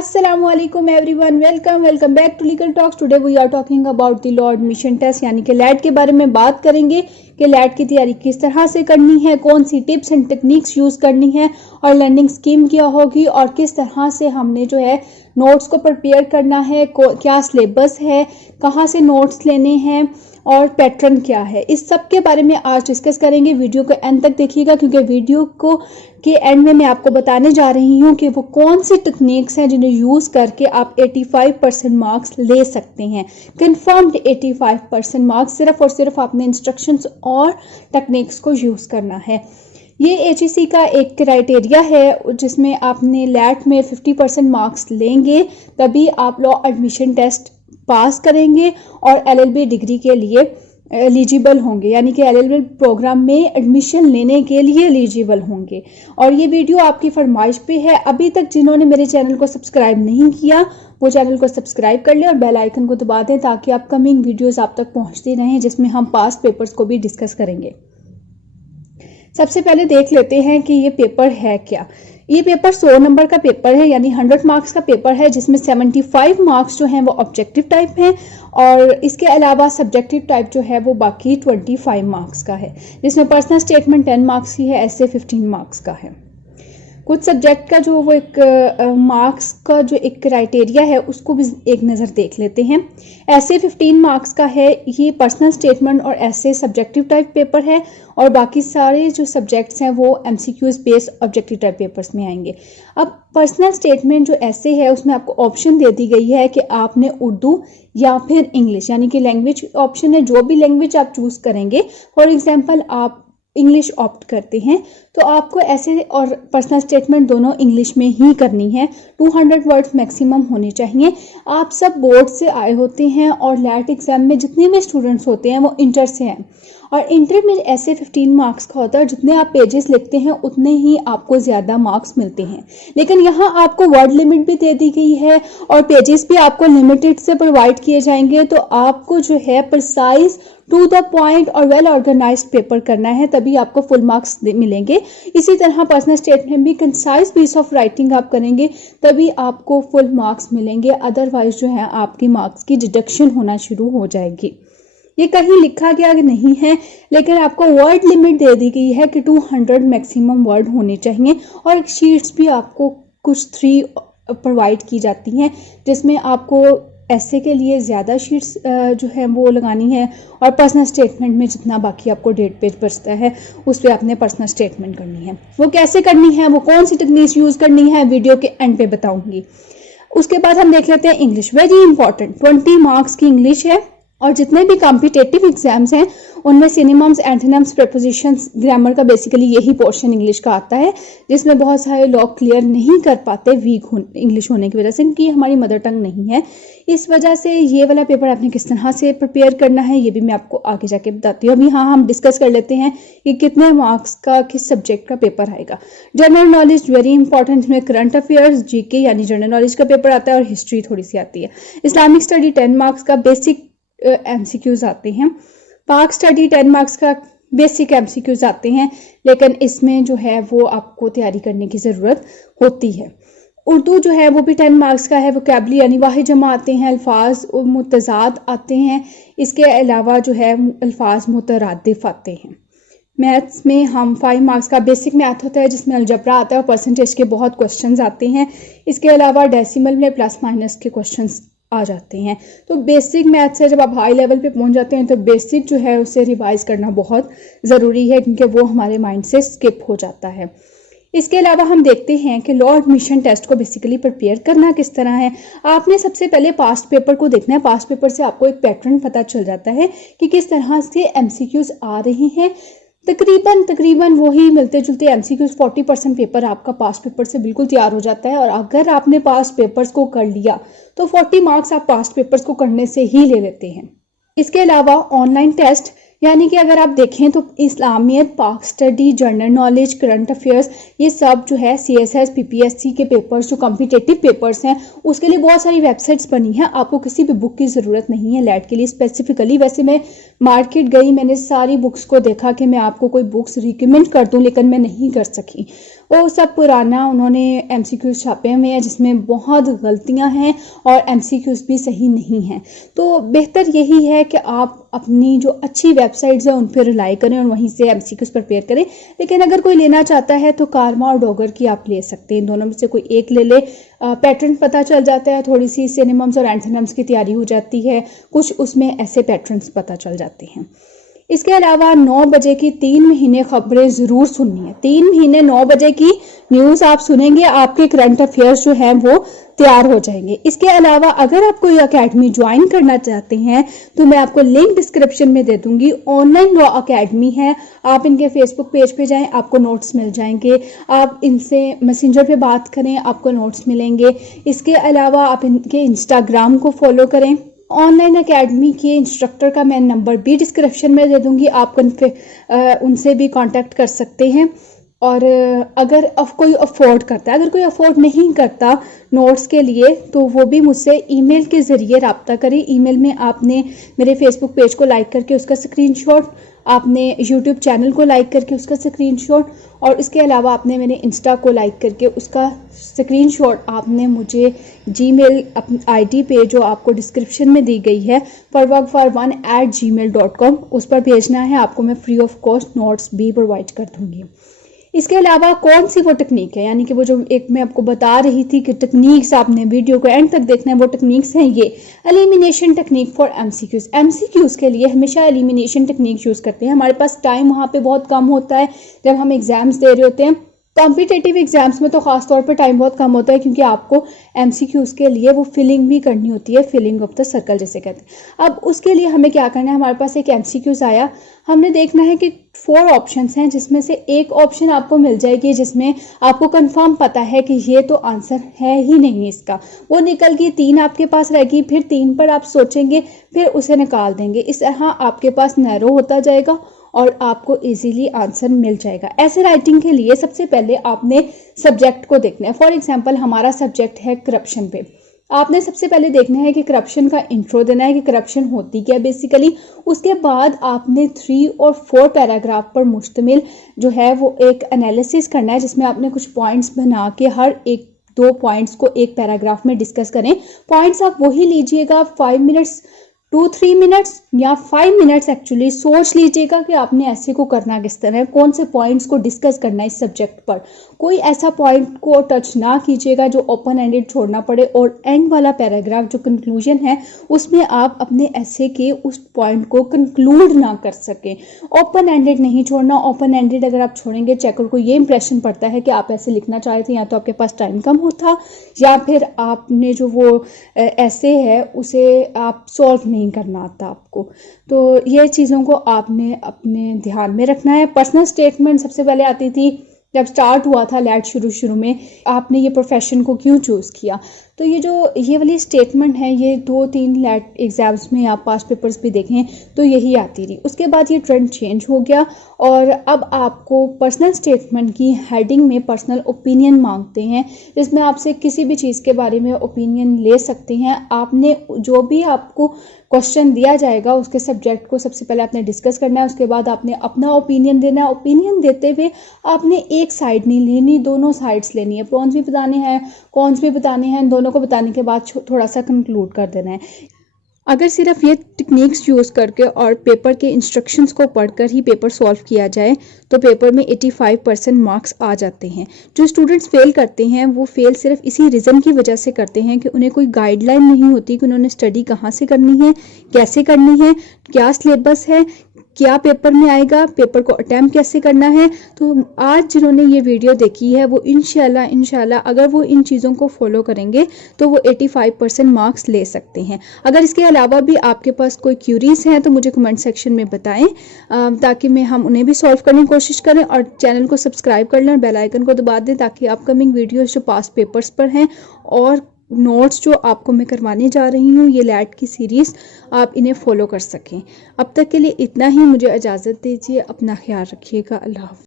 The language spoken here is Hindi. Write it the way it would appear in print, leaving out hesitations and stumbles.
Assalamualaikum everyone, welcome back to Legal Talks। Today we are talking about the law admission test यानी कि लैट के बारे में बात करेंगे कि लैट की तैयारी किस तरह से करनी है, कौन सी टिप्स एंड टेक्निक्स यूज करनी है और लर्निंग स्कीम क्या होगी और किस तरह से हमने जो है नोट्स को प्रिपेयर करना है, क्या सिलेबस है, कहाँ से नोट्स लेने हैं और पैटर्न क्या है। इस सब के बारे में आज डिस्कस करेंगे। वीडियो को एंड तक देखिएगा क्योंकि वीडियो को के एंड में मैं आपको बताने जा रही हूँ कि वो कौन सी टेक्निक्स हैं जिन्हें यूज करके आप 85% मार्क्स ले सकते हैं। कंफर्म्ड 85% मार्क्स सिर्फ और सिर्फ आपने इंस्ट्रक्शंस और टेक्निक्स को यूज करना है। ये HEC का एक क्राइटेरिया है जिसमें आपने लैट में 50% मार्क्स लेंगे तभी आप लॉ एडमिशन टेस्ट पास करेंगे और LLB डिग्री के लिए एलिजिबल होंगे, यानी कि LLB प्रोग्राम में एडमिशन लेने के लिए एलिजिबल होंगे। और ये वीडियो आपकी फरमाइश पे है। अभी तक जिन्होंने मेरे चैनल को सब्सक्राइब नहीं किया वो चैनल को सब्सक्राइब कर ले और बेल आइकन को दबा दें ताकि अपकमिंग वीडियोस आप तक पहुंचती रहें जिसमें हम पास्ट पेपर्स को भी डिस्कस करेंगे। सबसे पहले देख लेते हैं कि ये पेपर है क्या। ये पेपर 100 नंबर का पेपर है, यानी 100 मार्क्स का पेपर है जिसमें 75 मार्क्स जो हैं वो ऑब्जेक्टिव टाइप हैं और इसके अलावा सब्जेक्टिव टाइप जो है वो बाकी 25 मार्क्स का है, जिसमें पर्सनल स्टेटमेंट 10 मार्क्स की है, ऐसे 15 मार्क्स का है। कुछ सब्जेक्ट का जो वो एक मार्क्स का जो एक क्राइटेरिया है उसको भी एक नज़र देख लेते हैं। ऐसे 15 मार्क्स का है, ये पर्सनल स्टेटमेंट और ऐसे सब्जेक्टिव टाइप पेपर है और बाकी सारे जो सब्जेक्ट्स हैं वो MCQs based objective type papers में आएंगे। अब पर्सनल स्टेटमेंट जो ऐसे है उसमें आपको ऑप्शन दे दी गई है कि आपने उर्दू या फिर इंग्लिश, यानी कि लैंग्वेज ऑप्शन है, जो भी लैंग्वेज आप चूज करेंगे। फॉर एग्जाम्पल आप इंग्लिश ऑप्ट करते हैं तो आपको ऐसे और पर्सनल स्टेटमेंट दोनों इंग्लिश में ही करनी है। 200 वर्ड्स मैक्सिमम होने चाहिए। आप सब बोर्ड से आए होते हैं और लैट एग्जाम में जितने भी स्टूडेंट्स होते हैं वो इंटर से हैं और इंटर में ऐसे 15 मार्क्स का होता है। जितने आप पेजेस लिखते हैं उतने ही आपको ज़्यादा मार्क्स मिलते हैं, लेकिन यहाँ आपको वर्ड लिमिट भी दे दी गई है और पेजेस भी आपको लिमिटेड से प्रोवाइड किए जाएंगे। तो आपको जो है प्रिसाइज टू द पॉइंट और वेल ऑर्गेनाइज्ड पेपर करना है तभी आपको फुल मार्क्स मिलेंगे। इसी तरह पर्सनल स्टेटमेंट भी कंसाइज पीस ऑफ राइटिंग आप करेंगे तभी आपको फुल मार्क्स मिलेंगे, अदरवाइज जो है आपकी मार्क्स की डिडक्शन होना शुरू हो जाएगी। ये कहीं लिखा गया नहीं है लेकिन आपको वर्ड लिमिट दे दी गई है कि 200 मैक्सिमम वर्ड होने चाहिए और शीट्स भी आपको कुछ 3 प्रोवाइड की जाती हैं जिसमें आपको ऐसे के लिए ज़्यादा शीट्स जो है वो लगानी है और पर्सनल स्टेटमेंट में जितना बाकी आपको 1.5 पेज बचता है उस पर आपने पर्सनल स्टेटमेंट करनी है। वो कैसे करनी है, वो कौन सी टेक्निक्स यूज़ करनी है, वीडियो के एंड पे बताऊंगी। उसके बाद हम देख लेते हैं इंग्लिश। वेरी इंपॉर्टेंट 20 मार्क्स की इंग्लिश है और जितने भी कॉम्पिटेटिव एग्जाम्स हैं उनमें सिनोनिम्स, एंटोनिम्स, प्रीपोजिशंस, ग्रामर का बेसिकली यही पोर्शन इंग्लिश का आता है जिसमें बहुत सारे लोग क्लियर नहीं कर पाते वीक इंग्लिश होने की वजह से, क्योंकि हमारी मदर टंग नहीं है। इस वजह से ये वाला पेपर आपने किस तरह से प्रिपेयर करना है ये भी मैं आपको आगे जाके बताती हूँ। अभी हाँ हम डिस्कस कर लेते हैं कि कितने मार्क्स का किस सब्जेक्ट का पेपर आएगा। जनरल नॉलेज वेरी इंपॉर्टेंट, इसमें करंट अफेयर्स, GK यानी जनरल नॉलेज का पेपर आता है और हिस्ट्री थोड़ी सी आती है। इस्लामिक स्टडी 10 मार्क्स का बेसिक MCQs आते हैं। पाक स्टडी 10 मार्क्स का बेसिक MCQs आते हैं, लेकिन इसमें जो है वो आपको तैयारी करने की ज़रूरत होती है। उर्दू जो है वो भी 10 मार्क्स का है। वोकैबुलरी यानी वाहिद जमा आते हैं, अल्फाज मुतज़ाद आते हैं, इसके अलावा जो है अल्फाज मुतरादिफ आते हैं। मैथ्स में हम 5 मार्क्स का बेसिक मैथ होता है जिसमें अलजबरा आता है और परसेंटेज के बहुत क्वेश्चंस आते हैं। इसके अलावा डेसिमल में प्लस माइनस के क्वेश्चंस आ जाते हैं। तो बेसिक मैथ से जब आप हाई लेवल पे पहुंच जाते हैं तो बेसिक जो है उसे रिवाइज करना बहुत ज़रूरी है क्योंकि वो हमारे माइंड से स्किप हो जाता है। इसके अलावा हम देखते हैं कि लॉ एडमिशन टेस्ट को बेसिकली प्रिपेयर करना किस तरह है। आपने सबसे पहले पास्ट पेपर को देखना है। पास्ट पेपर से आपको एक पैटर्न पता चल जाता है कि किस तरह से MCQs आ रही हैं। तकरीबन वही मिलते जुलते MCQs 40% पेपर आपका पास्ट पेपर से बिल्कुल तैयार हो जाता है और अगर आपने पास्ट पेपर्स को कर लिया तो 40 मार्क्स आप पास्ट पेपर्स को करने से ही ले लेते हैं। इसके अलावा ऑनलाइन टेस्ट यानी कि अगर आप देखें तो इस्लामियत, पाक study, general knowledge, current affairs, ये सब जो है CSS, PPSC के पेपर्स जो कॉम्पिटेटिव पेपर्स हैं उसके लिए बहुत सारी वेबसाइट्स बनी हैं। आपको किसी भी बुक की ज़रूरत नहीं है लैट के लिए स्पेसिफिकली। वैसे मैं मार्केट गई, मैंने सारी बुक्स को देखा कि मैं आपको कोई बुक्स रिकमेंड कर दूं, लेकिन मैं नहीं कर सकी। वो सब पुराना उन्होंने MCQs छापे हुए हैं जिसमें बहुत गलतियां हैं और MCQs भी सही नहीं हैं। तो बेहतर यही है कि आप अपनी जो अच्छी वेबसाइट्स हैं उन पर रिलाई करें और वहीं से MCQs प्रिपेयर करें। लेकिन अगर कोई लेना चाहता है तो कारमा और डॉगर की आप ले सकते हैं, इन दोनों में से कोई एक ले ले। पैटर्न पता चल जाता है, थोड़ी सी सिनोनिम्स और एंटोनिम्स की तैयारी हो जाती है, कुछ उसमें ऐसे पैटर्न्स पता चल जाते हैं। इसके अलावा 9 बजे की 3 महीने खबरें ज़रूर सुननी है। 3 महीने 9 बजे की न्यूज़ आप सुनेंगे, आपके करंट अफेयर्स जो हैं वो तैयार हो जाएंगे। इसके अलावा अगर आप कोई अकेडमी ज्वाइन करना चाहते हैं तो मैं आपको लिंक डिस्क्रिप्शन में दे दूंगी। ऑनलाइन लॉ अकेडमी है, आप इनके फेसबुक पेज पे जाएं, आपको नोट्स मिल जाएंगे। आप इनसे मैसेंजर पे बात करें, आपको नोट्स मिलेंगे। इसके अलावा आप इनके इंस्टाग्राम को फॉलो करें। ऑनलाइन एकेडमी के इंस्ट्रक्टर का मैं नंबर भी डिस्क्रिप्शन में दे दूंगी, आप उनसे भी कांटेक्ट कर सकते हैं। और अगर कोई अफोर्ड करता है, अगर कोई अफोर्ड नहीं करता नोट्स के लिए तो वो भी मुझसे ईमेल के ज़रिए रब्ता करें। ईमेल में आपने मेरे फेसबुक पेज को लाइक करके उसका स्क्रीनशॉट, आपने यूट्यूब चैनल को लाइक करके उसका स्क्रीनशॉट, और इसके अलावा आपने मेरे इंस्टा को लाइक करके उसका स्क्रीनशॉट आपने मुझे जीमेल ID पे जो आपको डिस्क्रिप्शन में दी गई है farwagh1@gmail.com उस पर भेजना है। आपको मैं फ्री ऑफ कॉस्ट नोट्स भी प्रोवाइड कर दूंगी। इसके अलावा कौन सी वो टेक्निक है, यानी कि वो जो एक मैं आपको बता रही थी कि टेक्निक्स आपने वीडियो को एंड तक देखना है, वो टेक्निक्स हैं ये elimination technique for MCQs। MCQs के लिए हमेशा एलिमिनेशन टेक्निक यूज़ करते हैं। हमारे पास टाइम वहाँ पे बहुत कम होता है जब हम एग्जाम्स दे रहे होते हैं। कॉम्पिटेटिव एग्जाम्स में तो खास तौर पे टाइम बहुत कम होता है क्योंकि आपको MCQs के लिए वो फिलिंग भी करनी होती है, फिलिंग ऑफ द सर्कल जिसे कहते हैं। अब उसके लिए हमें क्या करना है, हमारे पास एक MCQs आया, हमने देखना है कि 4 ऑप्शंस हैं जिसमें से एक ऑप्शन आपको मिल जाएगी जिसमें आपको कंफर्म पता है कि ये तो आंसर है ही नहीं इसका, वो निकल गई। 3 आपके पास रहेगी, फिर 3 पर आप सोचेंगे, फिर उसे निकाल देंगे। इस तरह आपके पास नैरो होता जाएगा और आपको इजीली आंसर मिल जाएगा। ऐसे राइटिंग के लिए सबसे पहले आपने सब्जेक्ट को देखना है। फॉर एग्जांपल हमारा सब्जेक्ट है करप्शन पे, आपने सबसे पहले देखना है कि करप्शन का इंट्रो देना है कि करप्शन होती क्या बेसिकली। उसके बाद आपने 3 और 4 पैराग्राफ पर मुश्तमिल जो है वो एक एनालिसिस करना है जिसमें आपने कुछ पॉइंट्स बना के हर एक 2 पॉइंट्स को एक पैराग्राफ में डिस्कस करें। पॉइंट्स आप वही लीजिएगा, 5 मिनट्स 2-3 मिनट्स या 5 मिनट्स एक्चुअली सोच लीजिएगा कि आपने ऐसे को करना किस तरह है, कौन से पॉइंट्स को डिस्कस करना है इस सब्जेक्ट पर। कोई ऐसा पॉइंट को टच ना कीजिएगा जो ओपन एंडेड छोड़ना पड़े, और एंड वाला पैराग्राफ जो कंक्लूजन है उसमें आप अपने ऐसे के उस पॉइंट को कंक्लूड ना कर सकें। ओपन एंडेड नहीं छोड़ना। ओपन एंडेड अगर आप छोड़ेंगे चेकर को ये इंप्रेशन पड़ता है कि आप ऐसे लिखना चाहे थे, या तो आपके पास टाइम कम होता या फिर आपने जो वो ऐसे है उसे आप सॉल्व नहीं करना आता आपको। तो ये चीज़ों को आपने अपने ध्यान में रखना है। पर्सनल स्टेटमेंट सबसे पहले आती थी जब स्टार्ट हुआ था लैट शुरू में, आपने ये प्रोफेशन को क्यों चूज़ किया। तो ये वाली स्टेटमेंट है, ये 2-3 लैट एग्जाम्स में आप पास्ट पेपर्स भी देखें तो यही आती रही। उसके बाद ये ट्रेंड चेंज हो गया और अब आपको पर्सनल स्टेटमेंट की हेडिंग में पर्सनल ओपिनियन मांगते हैं, जिसमें आपसे किसी भी चीज़ के बारे में ओपिनियन ले सकते हैं। आपने जो भी आपको क्वेश्चन दिया जाएगा उसके सब्जेक्ट को सबसे पहले आपने डिस्कस करना है, उसके बाद आपने अपना ओपिनियन देना है। ओपिनियन देते हुए आपने एक साइड नहीं लेनी, दोनों साइड्स लेनी है। प्रॉन्स भी बताने हैं, कॉन्स भी बताने हैं, दोनों को बताने के बाद थोड़ा सा कंक्लूड कर देना है। अगर सिर्फ ये टेक्निक्स यूज़ करके और पेपर के इंस्ट्रक्शंस को पढ़कर ही पेपर सॉल्व किया जाए तो पेपर में 85% मार्क्स आ जाते हैं। जो स्टूडेंट्स फेल करते हैं वो फेल सिर्फ इसी रीज़न की वजह से करते हैं कि उन्हें कोई गाइडलाइन नहीं होती कि उन्होंने स्टडी कहाँ से करनी है, कैसे करनी है, क्या सिलेबस है, क्या पेपर में आएगा, पेपर को अटैम्प्ट कैसे करना है। तो आज जिन्होंने ये वीडियो देखी है वो इंशाल्लाह अगर वो इन चीज़ों को फॉलो करेंगे तो वो 85% मार्क्स ले सकते हैं। अगर इसके अलावा भी आपके पास कोई क्यूरीज हैं तो मुझे कमेंट सेक्शन में बताएं ताकि हम उन्हें भी सॉल्व करने की कोशिश करें। और चैनल को सब्सक्राइब कर लें और बेल आइकन को दबा दें ताकि अपकमिंग वीडियोज़ जो पास्ट पेपर्स पर हैं और नोट्स जो आपको मैं करवाने जा रही हूँ, ये लैट की सीरीज़, आप इन्हें फॉलो कर सकें। अब तक के लिए इतना ही, मुझे इजाज़त दीजिए, अपना ख्याल रखिएगा। अल्लाह हाफ़िज़।